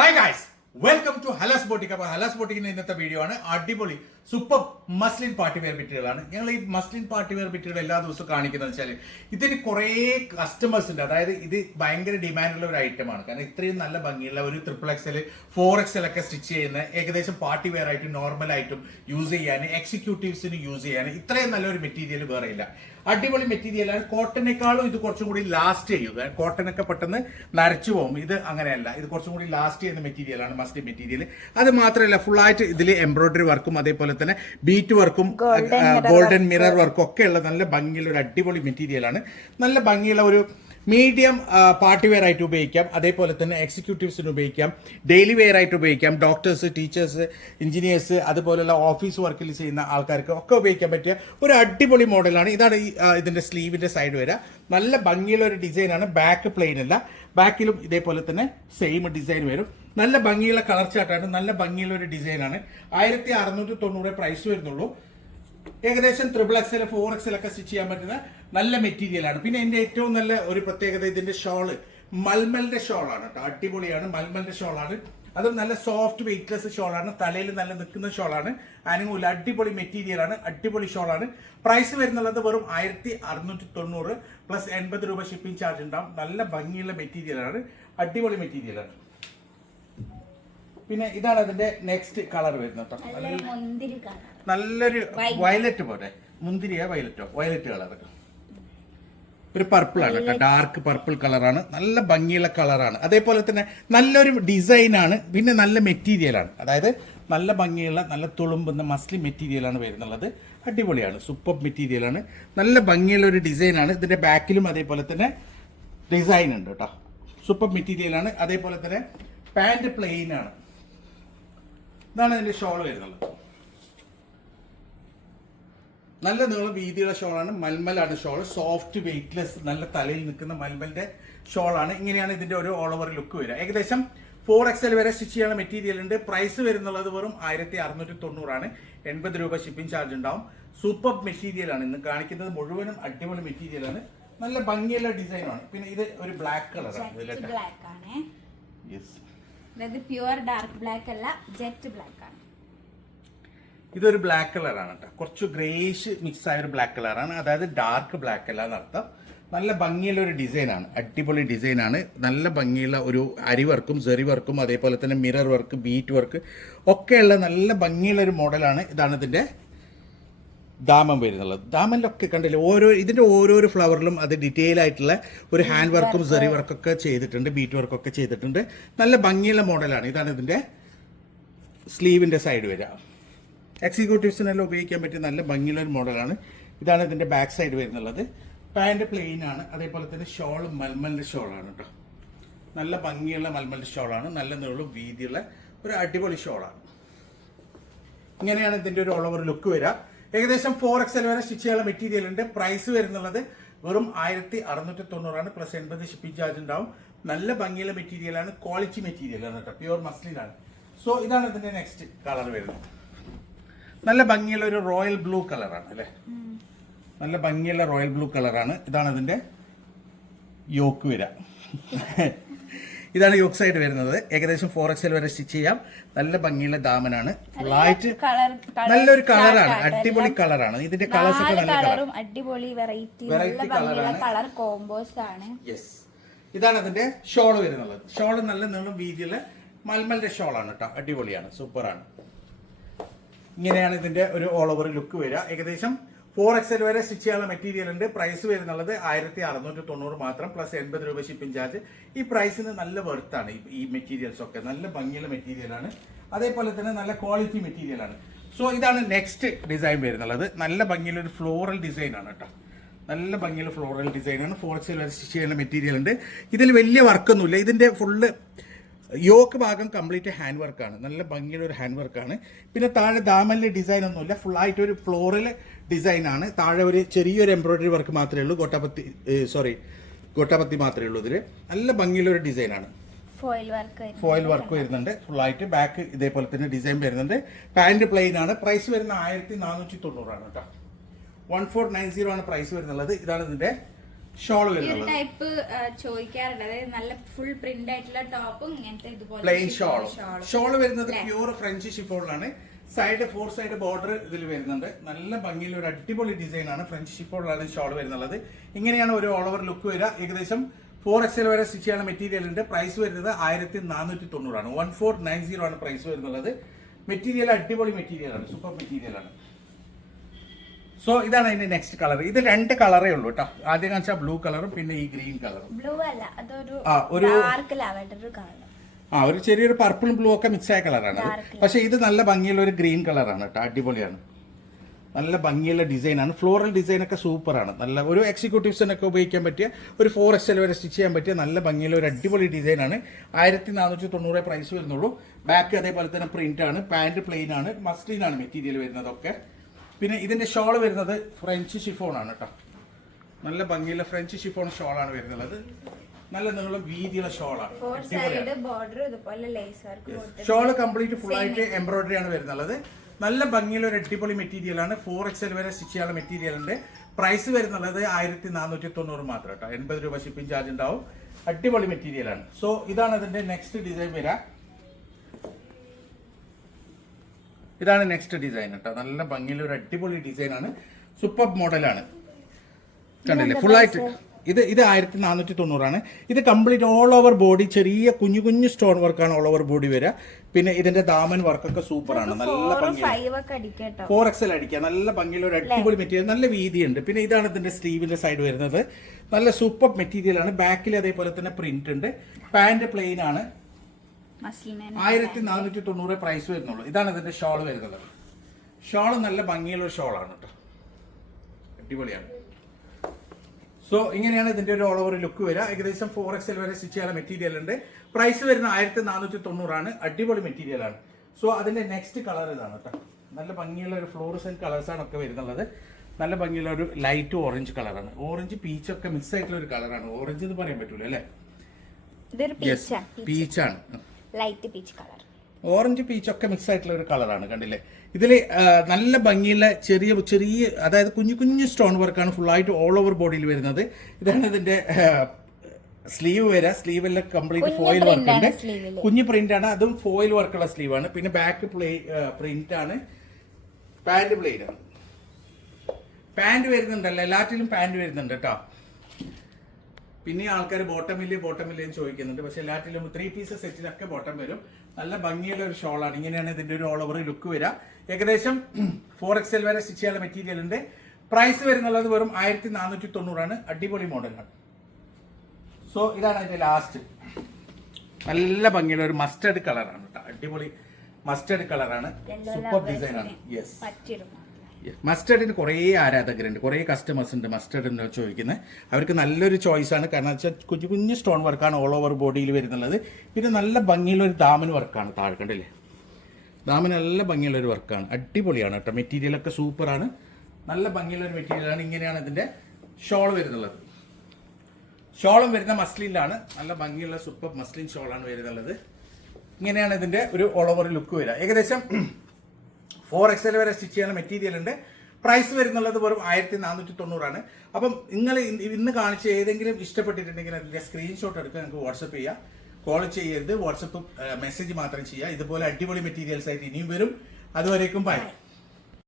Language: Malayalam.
Hi guys, welcome to Halas boutique. അപ്പോൾ ഹലാസ് ബോട്ടിക്കിന്റെ ഇന്നത്തെ വീഡിയോ ആണ്. അടിപൊളി സൂപ്പർ മസ്ലിൻ പാർട്ടി വെയർ ബിറ്റുകളാണ്. ഞങ്ങൾ ഈ മസ്ലിൻ പാർട്ടി വെയർ ബിറ്റുകൾ എല്ലാ ദിവസവും കാണിക്കുന്നത് വെച്ചാൽ ഇതിന് കുറേ കസ്റ്റമേഴ്സ് ഉണ്ട്. അതായത് ഇത് ഭയങ്കര ഡിമാൻഡുള്ള ഒരു ഐറ്റമാണ്. കാരണം ഇത്രയും നല്ല ഭംഗിയുള്ള ഒരു XXL 4XL ഒക്കെ സ്റ്റിച്ച് ചെയ്യുന്ന ഏകദേശം പാർട്ടി വെയർ ആയിട്ടും നോർമൽ ആയിട്ടും യൂസ് ചെയ്യാൻ, എക്സിക്യൂട്ടീവ്സിന് യൂസ് ചെയ്യാൻ ഇത്രയും നല്ലൊരു മെറ്റീരിയൽ വേറെ ഇല്ല. അടിപൊളി മെറ്റീരിയലാണ്. കോട്ടനേക്കാളും ഇത് കുറച്ചും കൂടി ലാസ്റ്റ് ചെയ്യുക. കോട്ടനൊക്കെ പെട്ടെന്ന് നരച്ചു പോകും. ഇത് അങ്ങനെയല്ല, ഇത് കുറച്ചും കൂടി ലാസ്റ്റ് ചെയ്യുന്ന മെറ്റീരിയലാണ് മസ്ലിൻ മെറ്റീരിയൽ. അത് മാത്രമല്ല, ഫുൾ ആയിട്ട് ഇതിൽ എംബ്രോയിഡറി വർക്കും അതേപോലെ തന്നെ ബീറ്റ് വർക്കും ഗോൾഡൻ മിറർ വർക്കും ഒക്കെ ഉള്ള നല്ല ഭംഗിയുള്ള ഒരു അടിപൊളി മെറ്റീരിയലാണ്. നല്ല ഭംഗിയുള്ള ഒരു മീഡിയം പാർട്ടി വെയർ ആയിട്ട് ഉപയോഗിക്കാം, അതേപോലെ തന്നെ എക്സിക്യൂട്ടീവ്സിന് ഉപയോഗിക്കാം, ഡെയിലി വെയർ ആയിട്ട് ഉപയോഗിക്കാം, ഡോക്ടേഴ്സ്, ടീച്ചേഴ്സ്, എഞ്ചിനീയേഴ്സ്, അതുപോലുള്ള ഓഫീസ് വർക്കിൽ ചെയ്യുന്ന ആൾക്കാർക്ക് ഒക്കെ ഉപയോഗിക്കാൻ പറ്റിയ ഒരു അടിപൊളി മോഡലാണ്. ഇതാണ് ഇതിന്റെ സ്ലീവിന്റെ സൈഡ് വരിക. നല്ല ഭംഗിയുള്ള ഒരു ഡിസൈനാണ്. ബാക്ക് പ്ലെയിൻ അല്ല, ബാക്കിലും ഇതേപോലെ തന്നെ സെയിം ഡിസൈൻ വരും. നല്ല ഭംഗിയുള്ള കളർ ചാർട്ടാണ്. നല്ല ഭംഗിയുള്ള ഒരു ഡിസൈനാണ്. 1690 പ്രൈസ് വരുന്നുള്ളൂ. ഏകദേശം XXL 4XL ഒക്കെ സ്റ്റിച്ച് ചെയ്യാൻ പറ്റുന്ന നല്ല മെറ്റീരിയലാണ്. പിന്നെ എന്റെ ഏറ്റവും നല്ല ഒരു പ്രത്യേകത, ഇതിന്റെ ഷോള് മൽമലിന്റെ ഷോളാണ് കേട്ടോ. അടിപൊളിയാണ്. മൽമലിന്റെ ഷോളാണ്. അതും നല്ല സോഫ്റ്റ് വെയിറ്റ്ലെസ് ഷോളാണ്. തലയിൽ നല്ല നിൽക്കുന്ന ഷോളാണ്. അനങ്ങൂല. അടിപൊളി മെറ്റീരിയലാണ്. അടിപൊളി ഷോളാണ്. പ്രൈസ് വരുന്നുള്ളത് വെറും 1690 പ്ലസ് 80 രൂപ ഷിപ്പിംഗ് ചാർജ് ഉണ്ടാവും. നല്ല ഭംഗിയുള്ള മെറ്റീരിയലാണ്. അടിപൊളി മെറ്റീരിയലാണ്. പിന്നെ ഇതാണ് അതിന്റെ നെക്സ്റ്റ് കളർ വരുന്നത്. നല്ലൊരു വയലറ്റ് പോലെ, മുന്തിരിയ വയലറ്റ് കളർ, ഒരു പർപ്പിൾ ആണ് കേട്ടോ. ഡാർക്ക് പർപ്പിൾ കളറാണ്. നല്ല ഭംഗിയുള്ള കളറാണ്. അതേപോലെ തന്നെ നല്ലൊരു ഡിസൈനാണ്. പിന്നെ നല്ല മെറ്റീരിയലാണ്. അതായത് നല്ല ഭംഗിയുള്ള നല്ല തുളുമ്പുന്ന മസ്ലിൻ മെറ്റീരിയലാണ് വരുന്നുള്ളത്. അടിപൊളിയാണ്. സൂപ്പർ മെറ്റീരിയലാണ്. നല്ല ഭംഗിയുള്ള ഒരു ഡിസൈനാണ്. ഇതിന്റെ ബാക്കിലും അതേപോലെ തന്നെ ഡിസൈൻ ഉണ്ട് കേട്ടോ. സൂപ്പർ മെറ്റീരിയലാണ്. അതേപോലെ തന്നെ പാന്റ് പ്ലെയിൻ ആണ്. ഇതാണ് ഇതിന്റെ ഷോൾ വരുന്നത്. നല്ല നീളം വീതിയുള്ള ഷോളാണ്. മൽമലാണ് ഷോൾ. സോഫ്റ്റ് വെയിറ്റ്ലെസ്, നല്ല തലയിൽ നിൽക്കുന്ന മൽമലിന്റെ ഷോളാണ്. ഇങ്ങനെയാണ് ഇതിന്റെ ഒരു ഓൾ ഓവർ ലുക്ക് വരിക. ഏകദേശം 4XL വരെ സ്റ്റിച്ച് ചെയ്യാനുള്ള മെറ്റീരിയൽ ഉണ്ട്. പ്രൈസ് വരുന്നുള്ളത് വെറും 1690 ആണ്. 80 രൂപ ഷിപ്പിംഗ് ചാർജ് ഉണ്ടാവും. സൂപ്പർ മെറ്റീരിയൽ ആണ്. ഇന്ന് കാണിക്കുന്നത് മുഴുവനും അടിപൊളി മെറ്റീരിയലാണ്. നല്ല ഭംഗിയുള്ള ഡിസൈനാണ്. പിന്നെ ഇത് ഒരു ബ്ലാക്ക് കളറാണ്. പ്യുവർ ഡാർക്ക് ബ്ലാക്ക് അല്ല, ജെറ്റ് ബ്ലാക്ക് ആണ്. ഇതൊരു ബ്ലാക്ക് കളറാണ് കേട്ടോ. കുറച്ച് ഗ്രേഷ് മിക്സ് ആയ ഒരു ബ്ലാക്ക് കളറാണ്. അതായത് ഡാർക്ക് ബ്ലാക്ക് അല്ല എന്നർത്ഥം. നല്ല ഭംഗിയുള്ള ഒരു ഡിസൈനാണ്. അടിപൊളി ഡിസൈനാണ്. നല്ല ഭംഗിയുള്ള ഒരു അരി വർക്കും സെറി വർക്കും അതേപോലെ തന്നെ മിറർ വർക്ക്, ബീറ്റ് വർക്ക് ഒക്കെയുള്ള നല്ല ഭംഗിയുള്ള ഒരു മോഡലാണ്. ഇതാണ് ഇതിന്റെ ദാമം വരുന്നുള്ളത്. ദാമനിലൊക്കെ കണ്ടില്ലേ, ഇതിന്റെ ഓരോരോ ഫ്ലവറിലും അത് ഡീറ്റെയിൽ ആയിട്ടുള്ള ഒരു ഹാൻഡ് വർക്കും സെറി വർക്കൊക്കെ ചെയ്തിട്ടുണ്ട്, ബീറ്റ് വർക്കൊക്കെ ചെയ്തിട്ടുണ്ട്. നല്ല ഭംഗിയുള്ള മോഡലാണ്. ഇതാണ് ഇതിന്റെ സ്ലീവിന്റെ സൈഡ് വരിക. എക്സിക്യൂട്ടീവ്സിനെല്ലാം ഉപയോഗിക്കാൻ പറ്റിയ നല്ല ഭംഗിയുള്ള ഒരു മോഡലാണ്. ഇതാണ് ഇതിന്റെ ബാക്ക് സൈഡ് വരുന്നുള്ളത്. പാന്റ് പ്ലെയിൻ ആണ്. അതേപോലെ തന്നെ ഷോൾ മൽമലിന്റെ ഷോളാണ് കേട്ടോ. നല്ല ഭംഗിയുള്ള മൽമലിന്റെ ഷോളാണ്. നല്ല നീളം വീതിയുള്ള ഒരു അടിപൊളി ഷോളാണ്. ഇങ്ങനെയാണ് ഇതിന്റെ ഒരു ഓൾ ഓവർ ലുക്ക് വരിക. ഏകദേശം 4XL വരെ സ്റ്റിച്ച് ചെയ്യാനുള്ള മെറ്റീരിയൽ ഉണ്ട്. പ്രൈസ് വരുന്നുള്ളത് വെറും 1690 ആണ്. പ്ലസ് 80 ഷിപ്പിംഗ് ചാർജ് ഉണ്ടാവും. നല്ല ഭംഗിയുള്ള മെറ്റീരിയലാണ്. ക്വാളിറ്റി മെറ്റീരിയലാണ് കേട്ടോ. പ്യുവർ മസ്ലിനാണ്. സോ ഇതാണ് ഇതിന്റെ നെക്സ്റ്റ് കളർ വരുന്നത്. നല്ല ഭംഗിയുള്ള ഒരു റോയൽ ബ്ലൂ കളറാണ് അല്ലെ. നല്ല ഭംഗിയുള്ള റോയൽ ബ്ലൂ കളറാണ്. ഇതാണ് ഇതിന്റെ യോക്ക് വരിക. ഇതാണ് യോക്ക് സൈഡ് വരുന്നത്. ഏകദേശം 4XL വരെ സ്റ്റിച്ച് ചെയ്യാം. നല്ല ഭംഗിയുള്ള ദാമനാണ്. ഫുള്ളായിട്ട് നല്ലൊരു കളറാണ്. അടിപൊളി കളറാണ്. ഇതിന്റെ കളേഴ്സ് ഒക്കെ നല്ല കളറും അടിപൊളി വെറൈറ്റി കളർ കോമ്പോസ് ആണ്. യെസ്. ഇതാണ് അതിന്റെ ഷോൾ വരുന്നത്. ഷോൾ നല്ല നീളം വീതിയുള്ള മൽമലിന്റെ ഷോളാണ് കേട്ടോ. അടിപൊളിയാണ്. സൂപ്പറാണ്. ഇങ്ങനെയാണ് ഇതിന്റെ ഒരു ഓൾ ഓവർ ലുക്ക് വരിക. ഏകദേശം 4XL വരെ സ്റ്റിച്ച് ചെയ്യാനുള്ള മെറ്റീരിയൽ ഉണ്ട്. പ്രൈസ് വരുന്നുള്ളത് 1690 മാത്രം പ്ലസ് 80 രൂപ ഷിപ്പിംഗ് ചാർജ്. ഈ പ്രൈസിന് നല്ല വെർത്താണ്. ഈ മെറ്റീരിയൽസ് ഒക്കെ നല്ല ഭംഗിയുള്ള മെറ്റീരിയലാണ്. അതേപോലെ തന്നെ നല്ല ക്വാളിറ്റി മെറ്റീരിയലാണ്. സോ ഇതാണ് നെക്സ്റ്റ് ഡിസൈൻ വരുന്നുള്ളത്. നല്ല ഭംഗിയുള്ള ഒരു ഫ്ലോറൽ ഡിസൈൻ ആണ് കേട്ടോ. നല്ല ഭംഗിയുള്ള ഫ്ലോറൽ ഡിസൈനാണ്. 4XL വരെ സ്റ്റിച്ച് ചെയ്യുന്ന മെറ്റീരിയൽ ഉണ്ട്. ഇതിൽ വലിയ വർക്കൊന്നുമില്ല. ഇതിന്റെ ഫുള്ള് യോക്ക് ഭാഗം കംപ്ലീറ്റ് ഹാൻഡ് വർക്കാണ്. നല്ല ഭംഗിയുള്ള ഒരു ഹാൻഡ് വർക്കാണ്. പിന്നെ താഴെ ദാമനിലെ ഡിസൈൻ ഒന്നുമില്ല. ഫുള്ളായിട്ട് ഒരു ഫ്ലോറൽ ഡിസൈൻ ആണ്. താഴെ ഒരു ചെറിയൊരു എംബ്രോയിഡറി വർക്ക് മാത്രമേ ഉള്ളൂ. ഗോട്ടാപത്തി മാത്രമേ ഉള്ളൂ. ഇതിൽ നല്ല ഭംഗിയുള്ള ഒരു ഡിസൈനാണ്. ഫോയിൽ വർക്ക് വരുന്നുണ്ട്. ഫുള്ളായിട്ട് ബാക്ക് ഇതേപോലെ തന്നെ ഡിസൈൻ വരുന്നുണ്ട്. പാന്റ് പ്ലെയിൻ ആണ്. പ്രൈസ് വരുന്ന 1490 ആണ് കേട്ടോ. 1490 ആണ് പ്രൈസ് വരുന്നുള്ളത്. ഇതാണ് ഇതിന്റെ ഷോൾ ഈ ഒരു വരുന്നത് ടൈപ്പ് ചോദിക്കാറുണ്ട്, അതായത് നല്ല ഫുൾ പ്രിന്റ് ആയിട്ടുള്ള ടോപ്പും ഇങ്ങനത്തെ ഇതുപോലെ പ്ലെയിൻ ഷോൾ വരുന്നത് പ്യൂർ ഫ്രഞ്ച് ഷിഫോണിലാണ്. സൈഡ് 4 സൈഡ് ബോർഡർ ഇതിൽ വരുന്നുണ്ട്. നല്ല ഭംഗിയുള്ള ഒരു അടിപൊളി ഡിസൈൻ ആണ്. ഫ്രഞ്ച് ഷിഫോണിലാണ് ഷോൾ വരുന്നുള്ളത്. ഇങ്ങനെയാണ് ഒരു ഓൾ ഓവർ ലുക്ക് വരിക. ഏകദേശം 4XL വരെ സ്റ്റിച്ച് ചെയ്യാനുള്ള മെറ്റീരിയൽ ഉണ്ട്. പ്രൈസ് വരുന്നത് 1490 ആണ്. 1490 ആണ് പ്രൈസ് വരുന്നുള്ളത്. മെറ്റീരിയൽ അടിപൊളി മെറ്റീരിയൽ ആണ്, സൂപ്പർ മെറ്റീരിയൽ ആണ്. സോ ഇതാണ് അതിന്റെ നെക്സ്റ്റ് കളർ. ഇത് 2 കളറേ ഉള്ളൂ കേട്ടോ. ആദ്യം കാണിച്ചാൽ ബ്ലൂ കളറും പിന്നെ ഈ ഗ്രീൻ കളറും. ബ്ലൂ അല്ല, അതൊരു ഒരു ഡാർക്ക് ലാവൻഡർ കളർ. ഒരു ചെറിയൊരു പർപ്പിളും ബ്ലൂ ഒക്കെ മിക്സ് ആയ കളറാണ്. പക്ഷെ ഇത് നല്ല ഭംഗിയുള്ള ഒരു ഗ്രീൻ കളറാണ് കേട്ടോ. അടിപൊളിയാണ്, നല്ല ഭംഗിയുള്ള ഡിസൈൻ ആണ്. ഫ്ലോറൽ ഡിസൈൻ ഒക്കെ സൂപ്പറാണ്. നല്ല ഒരു എക്സിക്യൂട്ടീവ്സിനൊക്കെ ഉപയോഗിക്കാൻ പറ്റിയ ഒരു 4XL വരെ സ്റ്റിച്ച് ചെയ്യാൻ പറ്റിയ നല്ല ഭംഗിയുള്ള ഒരു അടിപൊളി ഡിസൈൻ ആണ്. 1490 പ്രൈസ് വരുന്നുള്ളൂ. ബാക്ക് അതേപോലെ തന്നെ പ്രിന്റ് ആണ്. പാന്റ് പ്ലെയിൻ ആണ്. മസ്ലിൻ ആണ് മെറ്റീരിയൽ വരുന്നതൊക്കെ. പിന്നെ ഇതിന്റെ ഷോൾ വരുന്നത് ഫ്രഞ്ച് ഷിഫോൺ ആണ് കേട്ടോ. നല്ല ഭംഗിയുള്ള ഫ്രഞ്ച് ഷിഫോൺ ഷോളാണ് വരുന്നത്. നല്ല നീളം വീതിയുള്ള ഷോളാണ്. ഷോള് കംപ്ലീറ്റ് ഫുൾ ആയിട്ട് എംബ്രോയിഡറി ആണ് വരുന്നത്. നല്ല ഭംഗിയുള്ള ഒരു അടിപൊളി മെറ്റീരിയൽ ആണ്. 4XL വരെ സ്റ്റിച്ച് ചെയ്യാനുള്ള മെറ്റീരിയൽ ഉണ്ട്. പ്രൈസ് വരുന്നുള്ളത് 1490 മാത്രം കേട്ടോ. 80 രൂപ ഷിപ്പിംഗ് ചാർജ് ഉണ്ടാവും. അടിപൊളി മെറ്റീരിയൽ ആണ്. സോ ഇതാണ് ഇതിന്റെ നെക്സ്റ്റ് ഡിസൈൻ വരിക. ഇതാണ് നെക്സ്റ്റ് ഡിസൈൻ കേട്ടോ. നല്ല ഭംഗിയുള്ള ഒരു അടിപൊളി ഡിസൈൻ ആണ്. സൂപ്പർ മോഡലാണ്, കണ്ടില്ലേ ഫുൾ ആയിട്ട്. ഇത് 1490 ആണ്. ഇത് കംപ്ലീറ്റ് ഓൾ ഓവർ ബോഡി ചെറിയ കുഞ്ഞു കുഞ്ഞു സ്റ്റോൺ വർക്കാണ് ഓൾ ഓവർ ബോഡി വരിക. പിന്നെ ഇതിന്റെ ദാമൻ വർക്കൊക്കെ സൂപ്പറാണ്. നല്ല ഭംഗി 4XL അടിക്കുക. നല്ല ഭംഗിയുള്ള ഒരു അടിപൊളി മെറ്റീരിയൽ, നല്ല വീതിയുണ്ട്. പിന്നെ ഇതാണ് ഇതിന്റെ സ്ലീവിന്റെ സൈഡ് വരുന്നത്. നല്ല സൂപ്പർ മെറ്റീരിയൽ ആണ്. ബാക്കിൽ അതേപോലെ തന്നെ പ്രിന്റ് ഉണ്ട്. പാന്റ് പ്ലെയിൻ ആണ്. 1490 പ്രൈസ് വരുന്നുള്ളൂ. ഇതാണ് ഇതിന്റെ ഷോൾ വരുന്നത്. ഷോൾ നല്ല ഭംഗിയുള്ള ഒരു ഷോളാണ് കേട്ടോ. അടിപൊളിയാണ്. സോ ഇങ്ങനെയാണ് ഇതിന്റെ ഒരു ഓൾ ഓവർ ലുക്ക് വരിക. ഏകദേശം 4XL വരെ സ്റ്റിച്ച് ചെയ്യാനുള്ള മെറ്റീരിയൽ ഉണ്ട്. പ്രൈസ് വരുന്ന 1490 ആണ്. അടിപൊളി മെറ്റീരിയൽ ആണ്. സോ അതിന്റെ നെക്സ്റ്റ് കളർ ഇതാണ് കേട്ടോ. നല്ല ഭംഗിയുള്ള ഒരു ഫ്ലോറസെന്റ് കളേഴ്സ് ആണ് ഒക്കെ വരുന്നുള്ളത്. നല്ല ഭംഗിയുള്ള ഒരു ലൈറ്റ് ഓറഞ്ച് കളറാണ്. ഓറഞ്ച് പീച്ച് ഒക്കെ മിക്സ് ആയിട്ടുള്ള ഒരു കളറാണ്. ഓറഞ്ച് എന്ന് പറയാൻ പറ്റൂല അല്ലേ, പീച്ചാണ്. Light peach colour, orange peach ഒക്കെ മിക്സ് ആയിട്ടുള്ള ഒരു കളറാണ്. കണ്ടില്ലേ, ഇതിൽ നല്ല ഭംഗിയുള്ള ചെറിയ ചെറിയ അതായത് കുഞ്ഞു കുഞ്ഞു സ്റ്റോൺ വർക്കാണ് ഫുൾ ആയിട്ട് ഓൾ ഓവർ ബോഡിയിൽ വരുന്നത്. ഇതാണ് ഇതിന്റെ സ്ലീവ് വരിക. സ്ലീവെല്ലാം കംപ്ലീറ്റ് ഫോയിൽ വർക്ക് ഉണ്ട്. കുഞ്ഞു പ്രിന്റ് ആണ്, അതും ഫോയിൽ വർക്കുള്ള സ്ലീവ് ആണ്. പിന്നെ ബാക്ക് പ്രിന്റ് ആണ്. പാന്റ് പ്ലെയിൻ ആണ്. പാന്റ് വരുന്നുണ്ടല്ലോ, എല്ലാറ്റിലും പാന്റ് വരുന്നുണ്ട് കേട്ടോ. പിന്നെ ആൾക്കാർ ബോട്ടമില്ലേ എന്ന് ചോദിക്കുന്നുണ്ട്. പക്ഷെ എല്ലാറ്റിലും 3 പീസസ് സെറ്റിലൊക്കെ ബോട്ടം വരും. നല്ല ഭംഗിയുള്ള ഒരു ഷോളാണ്. ഇങ്ങനെയാണ് ഇതിന്റെ ഒരു ഓൾ ഓവർ ലുക്ക് വരിക. ഏകദേശം 4XL വരെ സ്റ്റിച്ച് ചെയ്യാനുള്ള മെറ്റീരിയൽ ഉണ്ട്. പ്രൈസ് വരുന്നുള്ളത് വെറും 1490 ആണ്. അടിപൊളി മോഡലാണ്. സോ ഇതാണ് അതിന്റെ ലാസ്റ്റ്. നല്ല ഭംഗിയുള്ള ഒരു മസ്റ്റർഡ് കളറാണ് കേട്ടോ. അടിപൊളി മസ്റ്റർഡ് കളറാണ്. സൂപ്പർ ഡിസൈൻ ആണ്. യെസ്, മസ്റ്റർഡിന് കുറേ ആരാധകരുണ്ട്, കുറേ കസ്റ്റമേഴ്സ് ഉണ്ട് മസ്റ്റർഡിന് ചോദിക്കുന്നത്. അവർക്ക് നല്ലൊരു ചോയ്സ് ആണ്. കാരണം വെച്ചാൽ കുഞ്ഞു കുഞ്ഞു സ്റ്റോൺ വർക്കാണ് ഓൾ ഓവർ ബോഡിയിൽ വരുന്നുള്ളത്. പിന്നെ നല്ല ഭംഗിയുള്ള ഒരു ദാമൻ വർക്കാണ്. താഴെ കണ്ടില്ലേ, ദാമൻ നല്ല ഭംഗിയുള്ള ഒരു വർക്കാണ്. അടിപൊളിയാണ് കേട്ടോ. മെറ്റീരിയലൊക്കെ സൂപ്പറാണ്. നല്ല ഭംഗിയുള്ള ഒരു മെറ്റീരിയലാണ്. ഇങ്ങനെയാണ് ഇതിന്റെ ഷോൾ വരുന്നുള്ളത്. ഷോളും വരുന്ന മസ്ലിനിലാണ്. നല്ല ഭംഗിയുള്ള സൂപ്പർ മസ്ലിൻ ഷോളാണ് വരുന്നുള്ളത്. ഇങ്ങനെയാണ് ഇതിന്റെ ഒരു ഓൾ ഓവർ ലുക്ക് വരിക. ഏകദേശം 4XL വരെ സ്റ്റിച്ച് ചെയ്യാനുള്ള മെറ്റീരിയൽ ഉണ്ട്. പ്രൈസ് വരുന്നുള്ളത് വെറും 1490 ആണ്. അപ്പം നിങ്ങൾ ഇന്ന് കാണിച്ച ഏതെങ്കിലും ഇഷ്ടപ്പെട്ടിട്ടുണ്ടെങ്കിൽ അതിന്റെ സ്ക്രീൻഷോട്ട് എടുക്കുക, നിങ്ങൾക്ക് വാട്സപ്പ് ചെയ്യുക. കോൾ ചെയ്യരുത്, വാട്സപ്പ് മെസ്സേജ് മാത്രം ചെയ്യുക. ഇതുപോലെ അടിപൊളി മെറ്റീരിയൽസ് ആയിട്ട് ഇനിയും വരും. അതുവരേക്കും ബൈ.